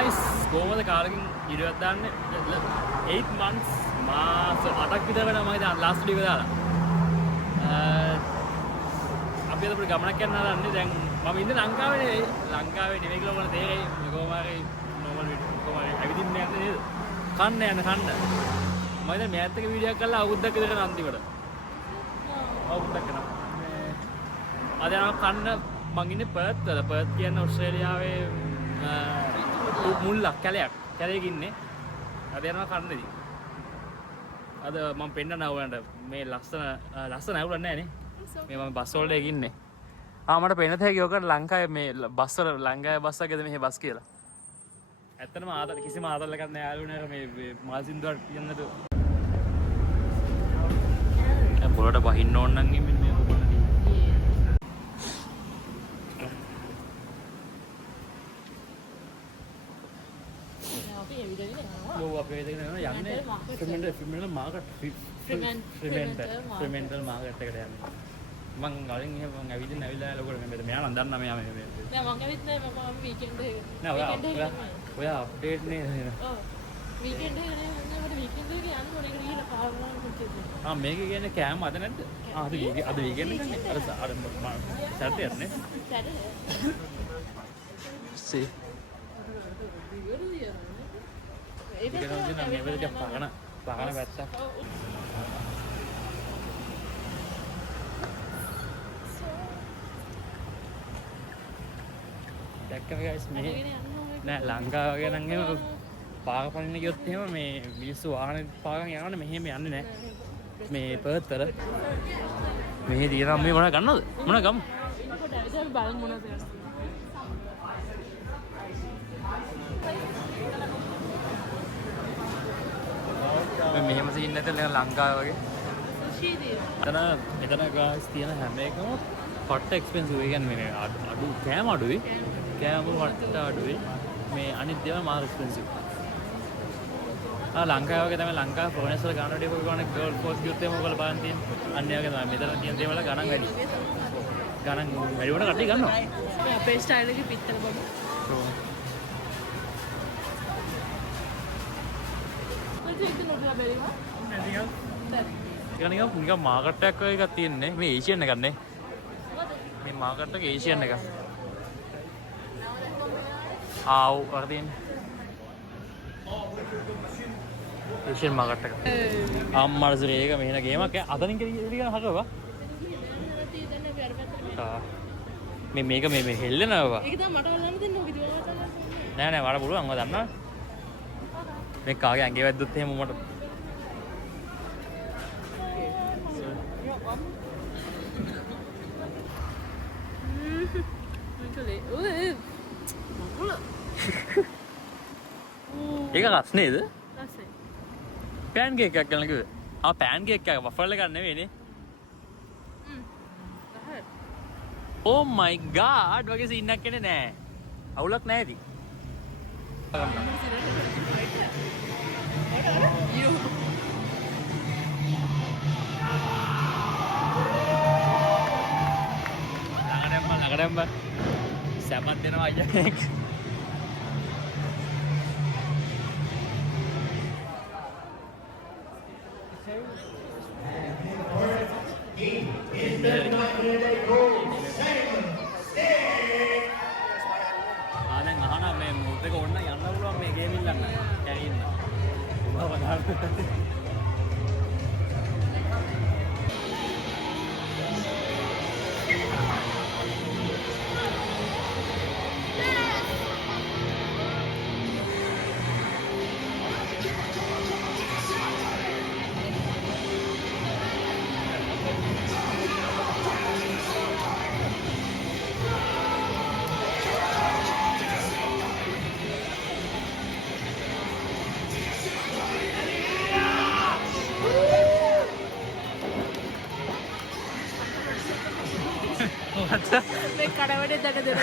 guys කොහොමද කාලෙකින් ඉරයක් දාන්නේ 8 months මාස 8ක් විතර වෙනවා මම දැන් last video දාලා අපි අද පොඩි ගමනක් යන්න හදන්නේ දැන් මම ඉන්නේ ලංකාවේ නෙවෙයි කියලා ඔයාලා තේරෙයි කොහොම හරි normal video කොහොම හරි ඇවිදින්න යන්නේ නේද කන්න මම දැන් මෑත් එක වීඩියෝ එකක් කරලා අවුරුද්දක් විතර යන අන්තිමට අවුරුද්දක් යනවා අද යනවා කන්න මං ඉන්නේ පර්ත් වල පර්ත් කියන්නේ ඕස්ට්‍රේලියාවේ මුල්ලක් කැලයක් ඉන්නේ අද යනවා කන්නදී අද මම පෙන්නන ඔයාලට මේ ලස්සන ඇවුලක් නැහැ නේ මේ මම බස් වලට ඉන්නේ මට පෙන්නත හැකි ඔකට ලංකාවේ මේ බස් වල ලංකාවේ බස් එකද මෙහෙ බස් කියලා ඇත්තටම ආදර කිසිම ආදරයක් නැහැ යාළුවනේ මේ මාල් සින්දුවට කියන්නද පොළට බහින්න ඕන නම් මෙන්න මේ පොළට ෆ්‍රීමන්ටල් මාකට් එකට යන්නේ මං ගලින් එහෙම මං ඇවිල්ලා ලොකෝ මෙතන මෙයා නම් දන්නා මෙයා මේ නෑ මං ඇවිත් නෑ මම වීකෙන්ඩ් එක නෑ ඔයා අප්ඩේට් නේ ඔව් වීකෙන්ඩ් එක නේ මම වීකෙන්ඩ් එක යන්න ඕනේ ඒක ගිහලා පාවනවා මොකද මේක කියන්නේ කෑම අද නැද්ද අද වීකෙන්ඩ් එකනේ අර සැටර්ඩේ නේ සී ඒක නම් මේ වෙලේ පගන පැත්තක් දැක්කම guys මේ නෑ ලංකාව වගේ නම් එහෙම පාග පනින්න ගියොත් එහෙම මේ මිනිස්සු වාහනේ පාගන් යනවනේ මෙහෙම යන්නේ නෑ මේ පර්ත් වල මෙහෙ දිගටම මේ මොනවද ගන්නවද මොනවද ගමු බලමු මොනවද මෙහෙම සීන් නැතල ලංකාව වගේ මෙතන ගාස් තියෙන හැම එකම පට්ට එක්ස්පෙන්සිව් ඒ කියන්නේ මේ අඩු කෑම අඩුයි කෑම වලට අඩුයි මේ අනිත් දේවල් මාර එක්ස්පෙන්සිව් ලංකාව වගේ තමයි ලංකාව ෆෝනස් වල ගන්න වැඩි කොහොමද ගෝල් පෝස්ට් ගියොත් එහෙම ඔයගොල්ලෝ බලන් තියෙන අන්න ඒ වගේ තමයි මෙතන තියෙන දේවල් ගණන් වැඩි වුණ කට්ටිය ගන්නවා අපේ ස්ටයිල් එකේ පිටතල බඩු නිකන් මාකට් එකක් වගේ එකක් තියෙන්නේ මේ ඒෂියන් එකක් නේ මේ මාකට් එක ඒෂියන් එකක් ආව් අර තියෙන්නේ ඒෂියන් මාකට් එක අම්මා සරේක මෙහෙන ගේමක් අතනින් කියන හරවා මේක මේ හෙල්ලෙනවා ඒක තමයි මට බලන්න දෙන්න ඕක ඉතින් නෑ මට පුළුවන් මම දන්නවා මේ කාගේ ඇඟේ වැද්දොත් එහෙම මට ඒක රස් නේද? රස්නේ. පෑන් කේක් එකක් ගන්න කිව්වේ. පෑන් කේක් එක වෆල් එකක් නෙවෙයි නේ. Oh my god වගේ සීන් එකක් එන්නේ නෑ. අවුලක් නෑ ඉතින්. ළඟටම සැමත් දෙනවා අයියා දැන් අහනවා මේ මූඩ් එක ඕන්න යන්න පුළුවන් මේ ගේම් ඉල්ලන්න කැරින්න මේ කඩවඩේ දඩ දෙන්න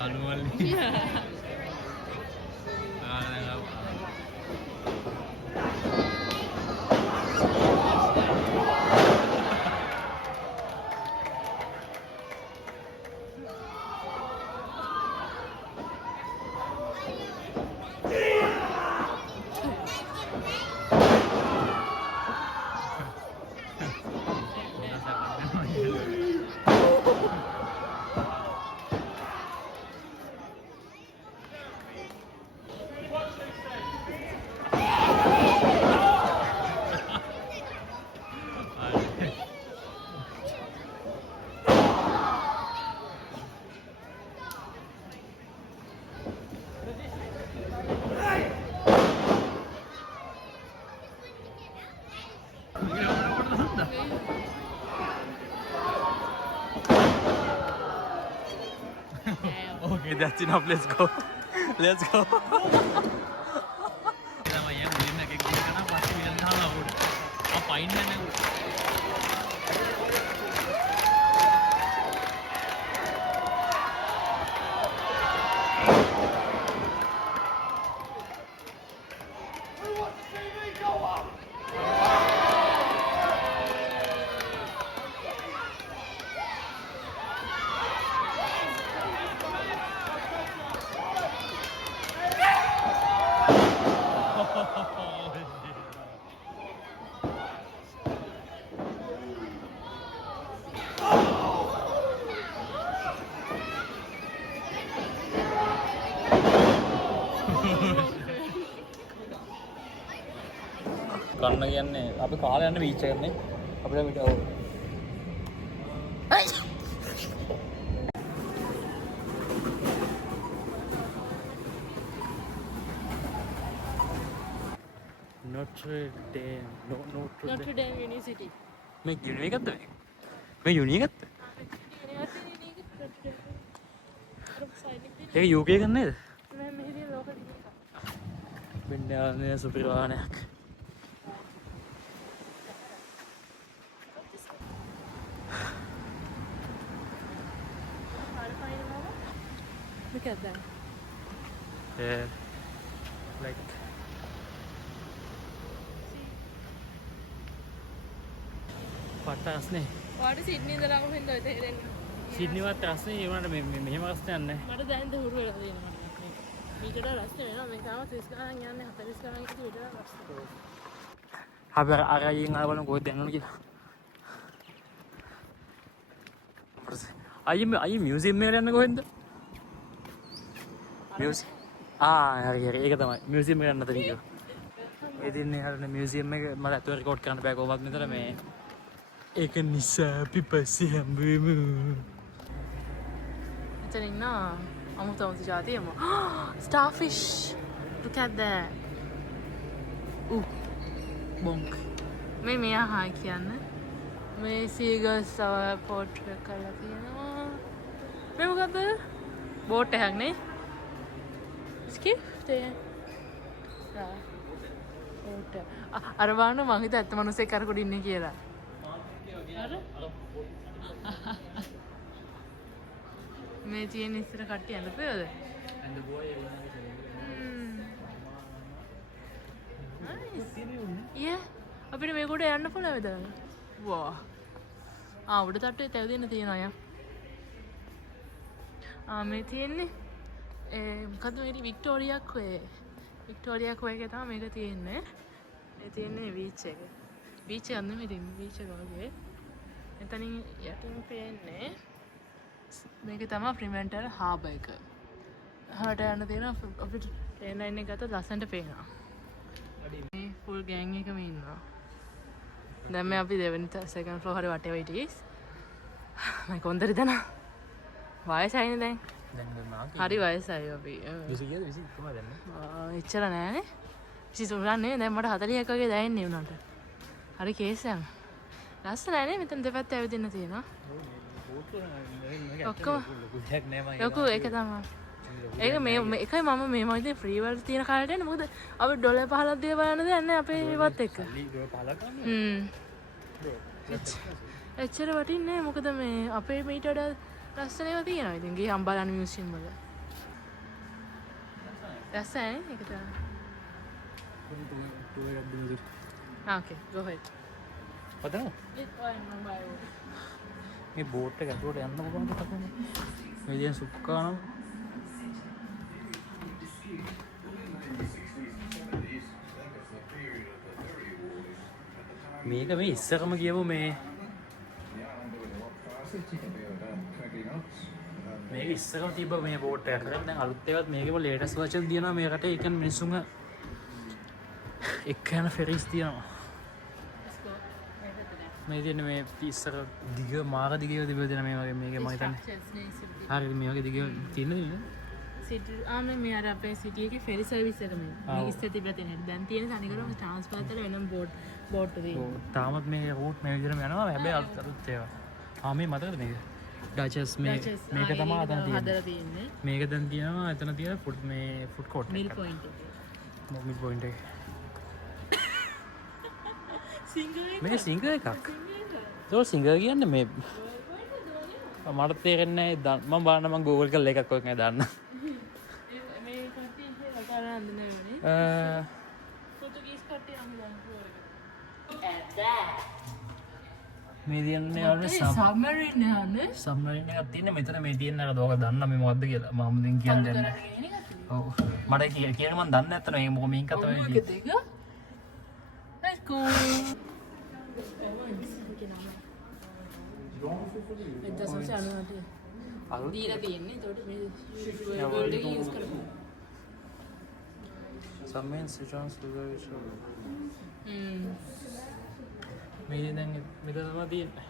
අනුවල්ලි. Okay, that's enough. Let's go. Let's go. කන්න කියන්නේ අපි කාලේ යන්න බීච් එකනේ අපිට මිට ඕ Notre Dame University. මේ යුනි එකක්ද මේ යුනි එකක්ද ඒක UK එකක් නේද මම මෙහෙදී ලෝකෙ එකක්. බින්දානේ සුපිරවානයක් Look at that. Yeah, like පට්ටස්නේ ඔයාට සිඩ්නි ඉඳලා කොහෙන්ද ඔය තේරෙන්නේ? සිඩ්නිවත් රස්නේ ඒ වුණාට මෙහෙම රස්නයක් නැහැ මට දැන් හුරු වෙලා තියෙනවා මට. මීටර රස්නේ වෙනවා මේ තාම 30 ගණන් යන්නේ 40 ගණන් ඉති මීටර රස්නේ. අපි අර අයියෙන් ආව බලමු කොහෙද යන්න ඕන කියලා අයියේ මියුසියම් එකට යන්න කොහෙන්ද මියුසියම් හරි ඒක තමයි මියුසියම් එකට යන්න තනියෝ ඒ දින්නේ හරිනේ මියුසියම් එක මට අතව රෙකෝඩ් කරන්න බෑ කොහොමවත් මෙතන මේ ඒක නිසා අපි පස්සේ හම්බෙමු එතන ඉන්න අමුතු ජාතියම starfish look at that bonk මේ මෙයා හායි කියන්නේ මේ සීගල්ස් තව පෝට්‍රේට් කරලා තියෙනවා මේ මොකද්ද බෝට් එකක් නේ ස්කිප් තේ බෝට් අර වань මං හිත ඇත්ත මිනිස්සෙක් අර කොට ඉන්නේ කියලා මේ තියෙන ඉස්සර කට්ටිය ඇඳපේද අපිට මේ කොට යන්න පුළුවන් මෙතන වා උඩ තට්ටුවේ තැව දෙන්න තියෙනවා මේ තියෙන්නේ මොකද්ද මේ වික්ටෝරියා කොේ එකේ තමයි මේක තියෙන්නේ මේ තියෙන්නේ බීච් එක බීච් එක නෙමෙයි තියෙන්නේ බීච් එක වගේ එතනින් යටින් පේන්නේ මේක තමයි ෆ්‍රීමන්ටල් හාබර් එක හරට යන්න තියෙනවා අපිට ට්‍රේන් ලයින් එක ගත්ත ලස්සනට පේනවා මේ ෆුල් ගෑන් එකම ඉන්නවා දැන් මේ අපි දෙවෙනි සෙකන්ඩ් ෆ්ලෝර් හරි වටේ වෙයිටිස් මම කොන්දරි දන වයසයිනේ දැන් හරි වයසයි අපි 20 කොහමද දැන් එච්චර නෑනේ 23 නේ දැන් මට 41 වගේ දැනෙන්නේ උනට හරි කේසයක් ලස්සනයි නේ මෙතන දෙපැත්ත ඇවිදින්න තියෙනවා ඔක්කොම ලොකු ඒක තමයි ඒක මේ එකයි මම මේ මොකද ෆ්‍රී වල තියෙන කාලේට එන්නේ මොකද අපි ඩොලර් 15ක් දීලා බලන්න දෙයක් නැහැ අපේ ඒවත් එක්ක එච්චර වටින්නේ මොකද මේ අපේ මීට වඩා ලස්සන ඒවා තියෙනවා ඉතින් ගිහම් බලන්න මියුසියම් වල රසයි ඒක තමයි. Okay, go ahead. පතන මේ බෝට් එක ඇතුලට යන්න පුළුවන්ද තකම මේ දින සුක්කානම් මේක මේ ඉස්සරම කියමු මේ මේක ඉස්සරම තිබ්බ මේ බෝට් එක කරලා දැන් අලුත් එකත් මේකේම ලේටස්ට් වර්ෂන් දිනනවා මේකට ඒ කියන්නේ මිනිස්සුන්ව එක්ක යන ෆෙරිස් තියෙනවා මේ තියෙන මේ ඉස්සර දිග මාර දිගව තිබෙන මේ වගේ මේක මම හිතන්නේ හරි මේ වගේ දිග තියෙනද සිටි මේ අර අපේ සිටි එකේ ෆෙරි සර්විස් එක මේ ඉස්සර තිබලා තියෙන. දැන් තියෙන තනිකරම ට්‍රාන්ස්ෆර් කරලා වෙනම බෝට් තියෙනවා. තාමත් මේ රූට් මේ විදිහටම යනවා හැබැයි අලුත් ඒවා මේ මතකද මේක ඩචස් මේක තමයි අතන තියෙන්නේ මේක දැන් තියෙනවා එතන තියෙන ෆුඩ් මේ ෆුඩ් කෝට් මිල් පොයින්ට් එක මිල් පොයින්ට් එක සිංගර් මේ සිංගර් එකක් ඒක සිංගර් කියන්නේ මේ මට තේරෙන්නේ නැහැ මම බලන්න මම Google කරලා එකක් ඔය නෑ දාන්න මේ කට්ටිය ඉන්නේ කරන්නේ නැහැ පොතුගීස් කට්ටිය අම දාන්න මේ දින්නේ අර සබ්මරීන් නෑනේ සබ්මරීන් එකක් තියෙන මෙතන මේ තියෙන අර දෝක දන්න මේ මොකද්ද කියලා මම දැන් කියන්නේ ඔව් මට කියන මම දන්නේ නැත්තන මේ මොකද මේක තමයි තියෙන්නේ let's go එතන සෝසි අනුනට දීලා තියෙන්නේ ඒකට මේ වර්ල්ඩ් එක යූස් කරමු සම්මෙන් සිටන්ස් රිසර්වේෂන් මේ දැන් මෙතන තමයි තියෙන්නේ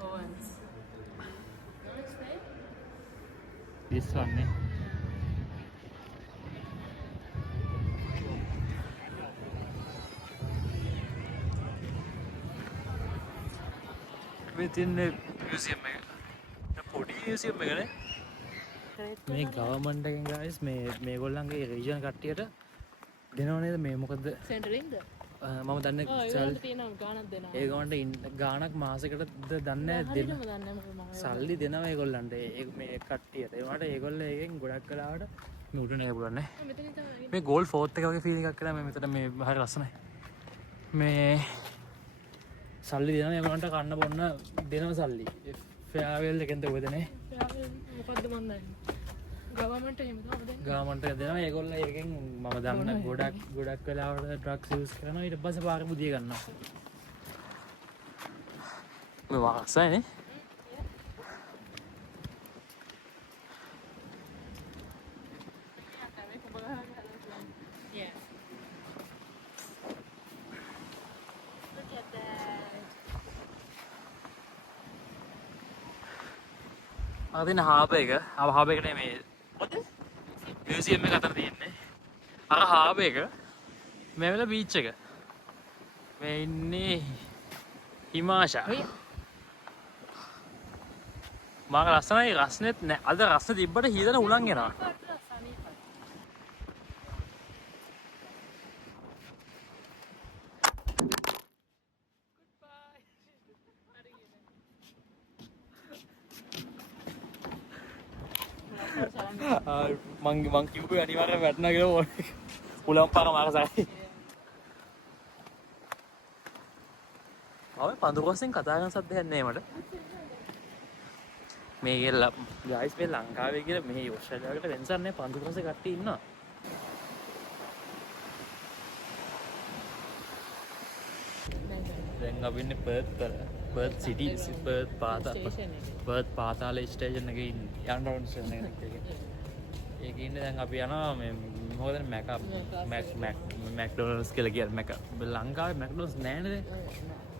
ඕවන්ස් this one නේ මේ තියෙන්නේ මියුසියම් එක පොඩි මියුසියම් එකනේ මේ ගවර්න්මන්ට් එකෙන් guys මේගොල්ලන්ගේ රීජන් කට්ටියට දෙනව නේද මේ මොකද සෙන්ටරින්ද මම දන්නේ ඒ ගානට ගානක් මාසෙකට දන්නේ සල්ලි දෙනවා ඒගොල්ලන්ට මේ කට්ටියට ඒවට ඒගොල්ලෝ එකෙන් ගොඩක් කලාවට මේ උඩ නෑ පුළුවන් නේ මේ ගෝල් ෆෝර්ත් එක වගේ ෆීල් එකක් කරා මේ මෙතන මේ හරි ලස්සනයි මේ සල්ලි දෙනවා ඒගොල්ලන්ට කන්න බොන්න දෙනවා සල්ලි ෆෙයාවෙල් එකෙන්ද ඔය දෙනේ මොකද්ද මන් දන්නේ ගවර්න්මන්ට් එහෙම තමයි දැන් ගවර්න්මන්ට් එක දෙනවා ඒගොල්ලෝ ඒකෙන් මම දන්න ගොඩක් වෙලාවට ඩ්‍රග්ස් යූස් කරනවා ඊට පස්සේ පාරේ බුදිය ගන්නවා මේ වාසයනේ අදින හාබ එක හාබ එකට මේ මියුසියම් එක අතර තියෙන්නේ අර හාබ එක මේ වෙලාව බීච් එක මේ ඉන්නේ හිමාෂා මාක ලස්සනයි රස්නෙත් නෑ අද රස්න තිබ්බට හීදන උලන් එනවා මං කිව්වේ අනිවාර්යෙන් වැටෙනවා කියලා ඕනේ. උලම් පාර මාකසයි. ආවේ පඳුරොස්සෙන් කතා කරන සද්දයක් නෑ මට. මේ ගයිස් මේ ලංකාවේ කියලා මේ ඕස්ට්‍රේලියාවකට වෙනසක් නෑ පඳුරොස්සේ කට්ටිය ඉන්නවා. දැන් අපි ඉන්නේ පර්ත් සිටි පර්ත් පාතාල ස්ටේෂන් එකේ ඉන්නේ යන්න ඕන ස්ටේෂන් එකේ. ඒකේ ඉන්නේ දැන් අපි යනවා මේ මොකද මැක්ඩොනල්ඩ්ස් කියලා කියන්නේ මැක ලංකාවේ මැක්ඩොනල්ඩ්ස් නැහැ නේද?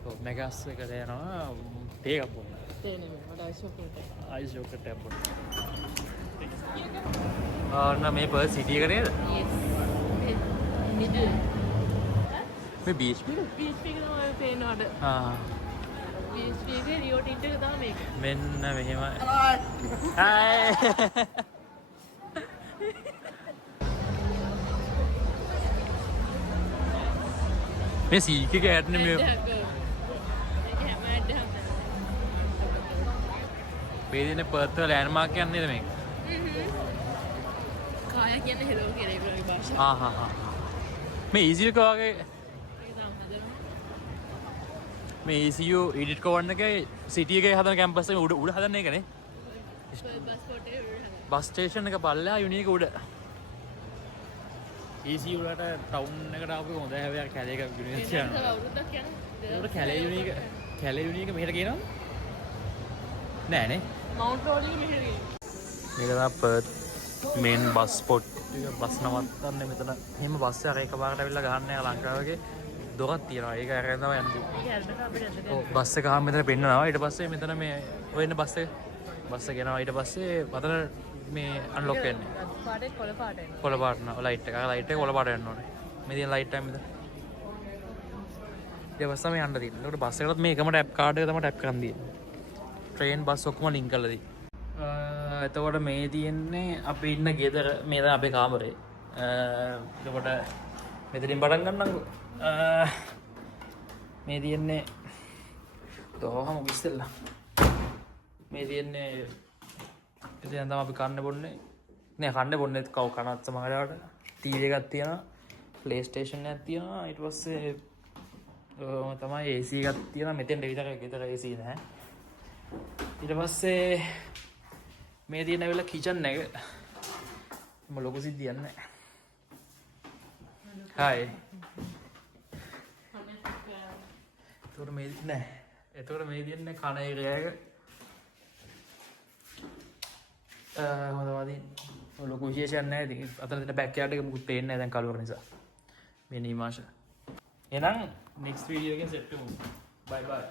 ඔව් මැකස් එකට යනවා තේ එකක් බොන්න. තේ නෙමෙයි මට අයිස් චොකලට් එකක් බොන්න. මේ පර්ත් සිටි එක නේද? yes මිඩල් මේ බීච් එක තමයි පේනවද? බීච් එකේ රියෝ ටින්ට් එක තමයි මේක. මෙන්න මෙහෙමයි. හායි මේ සීක එක ඇටනේ මේ මේ දිනේ පර්ත් වල ලෑන්ඩ්මාර්ක් එකක් නේද මේක? කාය කියන්නේ හෙලෝ කියන ඒගොල්ලෝගේ භාෂාව. මේ ECU එක වගේ ඒක තාම හදනවා. මේ ECU එඩිට් කරන එකේ සිටි එකේ හදන කැම්පස් එකේ උඩ හදන එකනේ. බස් පොටේ උඩ හදනවා. බස් ස්ටේෂන් එක පල්ලෙහා යුනියක උඩ. ECU වලට ටවුන් එකට ආපු හොඳ හැබැයි කැලේ එක යුනියක තව යනවා. අවුරුද්දක් යනවා. ඒකට කැලේ යුනියක මෙහෙට කියනවා. නෑ නේ. මවුන්ට් රෝඩ් එක මෙහෙට ගිහින්. මේක තමයි පර්ත් මේන් බස් ස්පොට් එක බස් නවත්තන්නේ මෙතන. එහෙම බස් එක එකපාරට ඇවිල්ලා ගහන්න යා ලංකාවේ දොරක් තියෙනවා. ඒක අරගෙන තමයි යන්නේ. ඒක ඇත්තට අපිට ඇත්තට. ඔව් බස් එක ආව මෙතන පෙන්නනවා. ඊට පස්සේ මෙතන මේ ඔයන බස් එක ගෙනවා. ඊට පස්සේ මතන මේ අන්ලොක් වෙන්නේ. පාටේ කොළ පාට එනවා. කොළ පාට න ලයිට් එක. ලයිට් එක කොළ පාට යන්න ඕනේ. මේ තියෙන ලයිට් එක මෙතන. ඊට පස්සේ මේ යන්න තියෙන්නේ. ඒකට බස් එකකට මේ එකම ටැප් කාඩ් එක තමයි ටැප් කරන් තියෙන්නේ. ට්‍රේන් බස් ඔක්කොම ලින්ක් කරලා තියෙන්නේ. එතකොට මේ තියෙන්නේ අපි ඉන්න ගෙදර මේ තමයි අපේ කාමරේ. එතකොට මෙතනින් පටන් ගන්නම්කෝ. මේ තියෙන්නේ තෝහම ඉස්සෙල්ලා. මේ තියෙන්නේ ඉතින් තමයි අපි කන්න බොන්නේ. නෑ කන්න බොන්නේ කව කනත් සමහරවට TV එකක් තියෙනවා. PlayStation එකක් තියෙනවා. ඊට පස්සේ තමයි AC එකක් තියෙනවා. මෙතෙන්ට විතරයි ගෙදර AC නැහැ. ඊට පස්සේ මේ තියෙන ඇවිල්ලා කිචන් එක. මම ලොකු සිද්ධියක් නැහැ. හායි. එතකොට මේ නෑ. එතකොට මේ තියෙන්නේ කන ඒරියා එක. හොඳවදී ලොකු විශේෂයක් නැහැ. ඉතින් අතන තියෙන බෑක් යාඩ් එක මුකුත් පේන්නේ නැහැ දැන් කලවර නිසා. මේ නිමාෂ. එහෙනම් next video එකෙන් set වෙමු. bye bye.